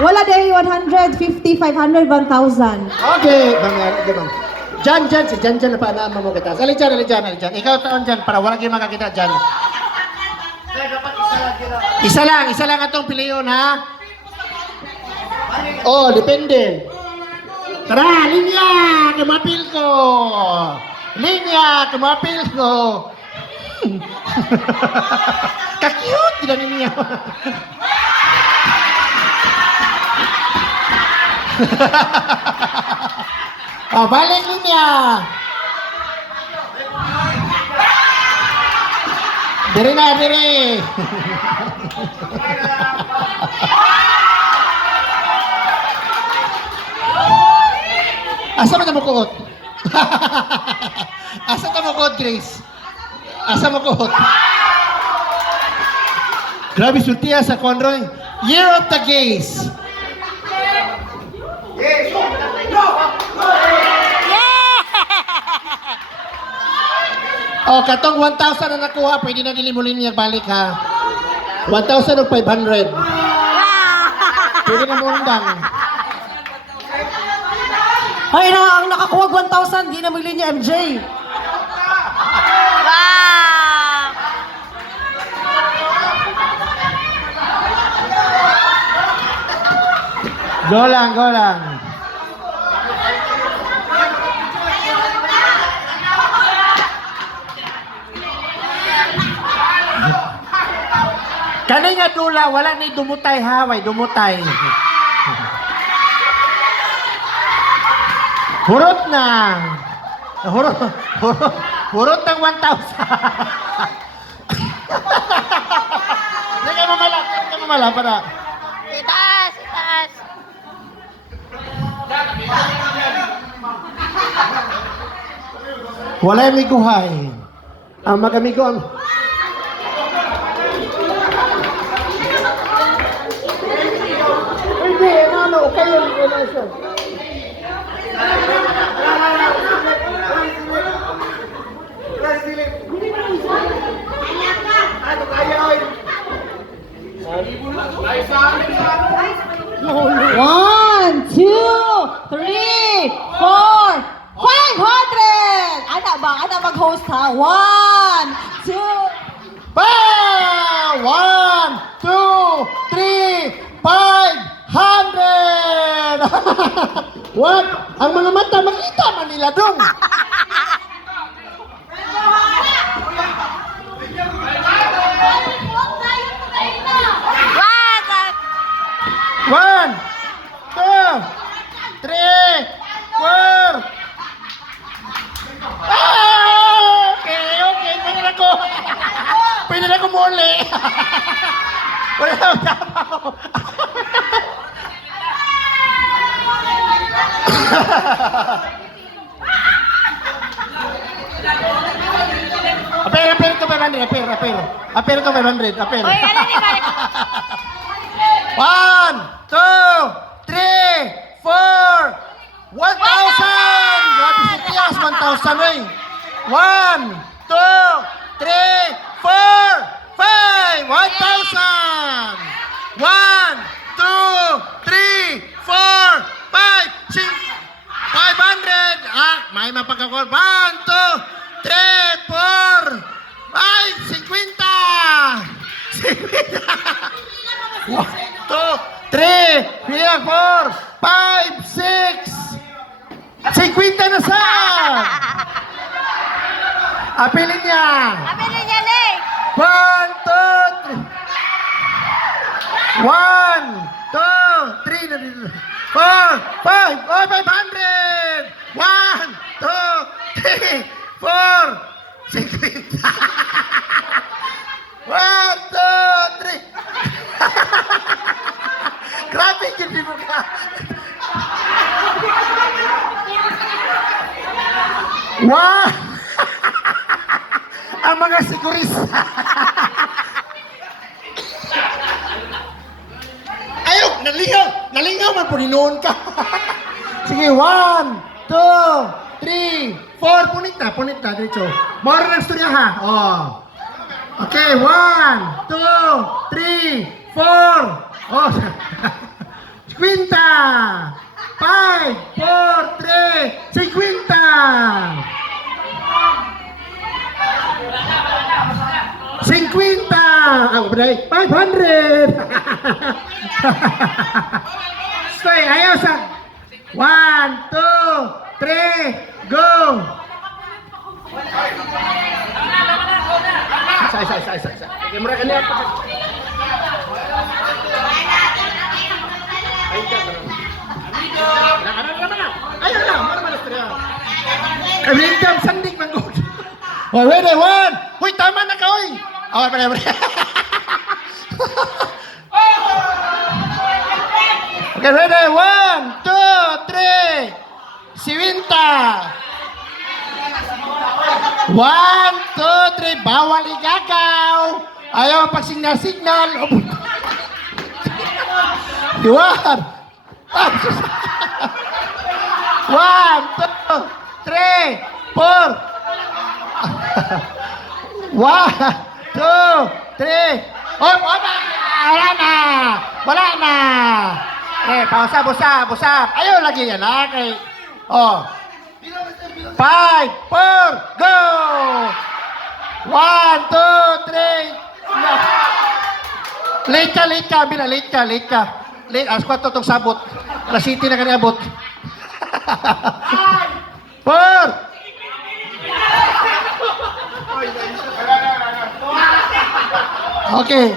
Wala day 150, 500, 1,000. Okay, bang. Jan, si Jan na pa naman mo kita. Ali Jan. Ikaw taon Jan para wala kayo makakita Jan. Isa lang atong piliyon ha. Oh, depende. Tara, linya, kumapil ko. Ka-cute din niya. Oh, balik linya. Diri. Asa man mo kuot? Asa ta mo kuot, Grace? Asa mo kuot? Grabe sultiya sa Conroy. Year of the Gays. Oh, katong 1,000 na nakuha, pwede na nilimulin niya balik ha. 1,500. Pwede na mundang. Ay na, ang nakakuha 1,000, di na magli niya MJ. Go lang. Kanay nga dula, wala ni dumutay haway, dumutay. Hurot na. Hurot ng 1,000. Hindi ka mamala para. Itaas. Wala yung miguhay. Ang magamigo ang... Hindi, kayo na siya. One, two, three, four, 500! Ana mag-host ha? 1, 2, 1, 2, 3, 500! What? Ang mga mata, makita man nila dong. One, two, three, four. Okay. Pwede na ko muli. Wala na ako. Apero to 500. Apero to 500. Apero. Oy, ano ni balik? 1, 2, 3, 4, 1,000! Grabe si Tias, 1,000 eh. 1, 2, 3, 4, 5, 1,000! 1, 2, 3, 4, 5, 6, 500! May mapagkakot. 1, 2, 3, 4, 5, 50! 1, 2, 3, 4, 5, 6. 50 na sa! Apilin niya! Abili niya, Lay! 1, 2, 3. 1, 2, 3 na dito. 4, 5. Oh, 500! 1, 2, 3, 4, 50. 1, 2, 3. Grabe, hindi mo ka. Wow! Ang mga sigurista. Ayaw, nalingaw man po, ninoon ka. Sige, 1, 2, 3, 4. Punit na, dito. Mora ng storya ha. Oh. Okay, 1, 2, 3, 4. Oh. 5, 4, 3, 50. 50. Ako ba 500. Stay, ayaw sa 1, 2, 3, go. Isa. Kamera ka niya. Ayaw na, malas na. Kamingkam, sandig man good. Oh, ready, 1. Uy, tama na ka, uy. Oh, pala. Okay, ready, 1, 2, 3. Siwinta. 1, 2, 3. Bawal igagaw. Ayaw pag-signal-signal. Iwan. 1, 2, 3, 4. 1, 2, 3. Oh, wala na. Okay, pausa. Ayaw lagi yan, ha? Okay. Oh. 5, 4, go! 1, 2, 3. Late ka. Late, alas 4 itong sabot. Alas 7 na kanya abot. 4. Okay.